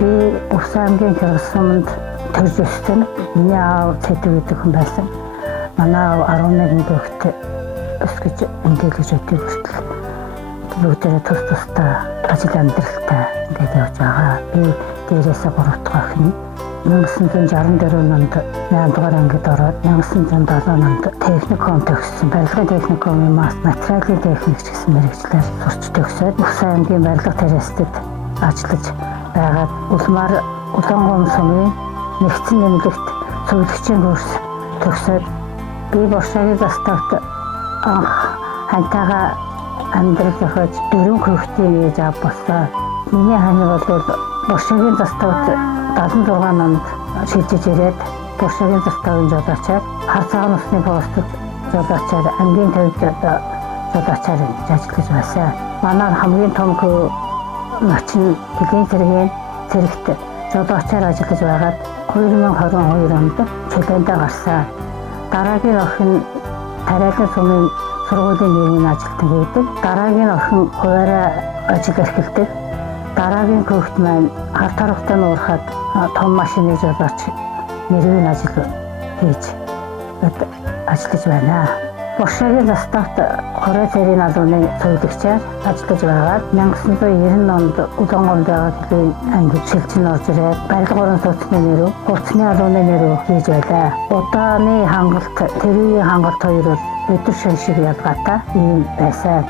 Би Увс аймгийн Киргизсуманд төрж өссөн. Миний аав Цэдэг гэдэг хүн байсан. Манай аав 11 дэх өсгөж эмгээлж өдөө хүртэл бүгдээ тус тустай ажил амьдралтай ингээд явж байгаа. Би дээрээсээ 3 дахь охин. 1964 онд 8 дугаар ангид ороод 1970 онд техникум төгссөн. Барилгын техникумын материалын техникч гэсэн мэргэжлээр сурч төгсөөд Увс аймгийн барилга террастэд ажиллаж байгаад улмаар Улаангум сумын нэгдсэн нэмлэгт зөвлөгчийн курс төгсөөд би Боршагийн заставт анх хантайгаа амьдрал зохиож 4 хүүхдийн ээж аав болсон. Миний хань бол Боршагийн заставт 76 онд шилжиж ирээд Боршагийн заставын жолоочоор хар цагаан усны постод жолоочоор ангийн төвд жолоочоор ажиллаж байсан. Манай хамгийн том мачин Тэлийн цэрэгт жолоочоор ажиллаж байгаад 2022 онд чөлөөндөө гарсан. Дараагийн охин Тариалан сумын сургуулийн нийгмийн ажилтан хийдэг. Дараагийн охин хуваараа ажил эрхэлдэг. Дараагийн хүүхэд маань хар тархтаа нуурахад том машины жолооч нэрвийн ажил хийж ажиллаж байна. Боршагийн заставт хорой цэрийн алууны зөвлөгчээр ажиллаж байгаад 1990 онд Улаангумд байгалийн ангид шилжин орж ирээд барилга орон сууцны нэрөв, хурцны алууны нэрөв хийж байлаа. Удааны хангалт, тэрүүгийн хангалт хоёр бол өдөр шөн шиг ялгаатай юм байсан.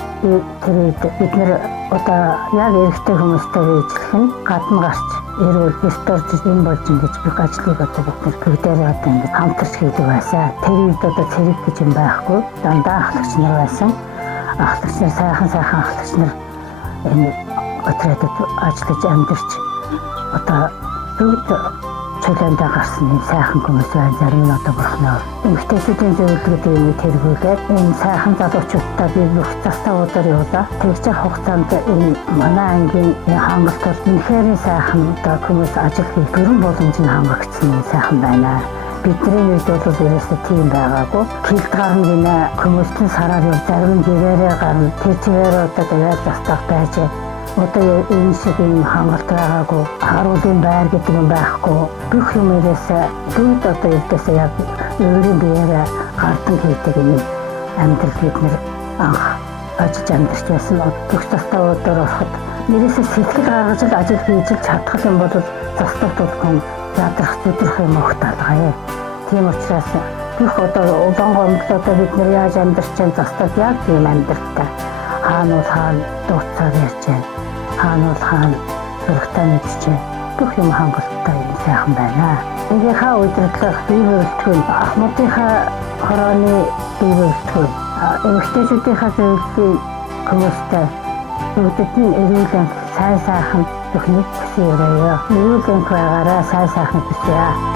Тэр үед бид нэр одоо яг эрэгтэй хүмүүстэйгээ ижилхэн нь гадна гарч эрүүл ресторж юм болж ингэж бүх ажлыг одоо бид нэр бүгдээрээ одоо ингэж хамтарч хийдэг байсан. Тэр үед одоо цэрэг гэж юм байхгүй. Дандаа ахлагч нар байсан. Ахлагч нар сайхан ахлагч нар энэ отрядад ажиллаж амьдарч одоо бүгд чөлөөндөө гарсан юм сайхан хүмүүс байна. Зарим нь одоо бурхнаа эмэгтэйчүүдийн зөвлөгөөд юм тэргүүлээд энэ сайхан залуучуудтай би бүх заставуудаар явуулаа. Тэгж хугацаанд энэ манай ангийн хангалт бол үнэхээр сайхан одоо хүмүүс ажил хийх бүрэн боломж нь хангагдсан юм сайхан байна. Бидний үед бол ерөөсөө тийм байгаагүй. Хилд гарна гинэ хүмүүстэн сараар яв зарим нь гэрээрээ гарна. Тэр чигээр одоо яаж застах байж одоо энэ шиг юм хангалт байгаагүй. Харуулын байр гэдэг юм байхгүй. Бүх юм ерөөсөө бүгд одоо ердөөсөө яг өөрийн биеэрээ гардан хийдэг юм амьдрал бид нэр анх ажиж амьдарч байсан. Бүх заставуудаар ороход ерөөсөө сэтгэл гаргаж ажил хийж чадах юм бол застав тулхан ядрах зүдрэх юм их талгая. Тийм учраас бүх одоо Улаангумд одоо бид нэр яаж амьдарч байгаа застав яг тийм амьдралтай. Хаана бол хаана дууцаар ярьж байна. Хаана бол хаана зургатаа мэдчихэж байна. Бүх юм хангалттай юм сайхан байна. Ингээхээ удирдлага бие бүрэлдэхүүн ахмадынхаа хорооны бие бүрэлдэхүүн эмэгтэйчүүдийнхээ зөвлөлийн хүмүүстэй бүгдэд нь эрүүлэн сайн сайхан бүхнийг хүсье өрөөё. Эрүүлэн байгаараа сайн сайхан хүсье.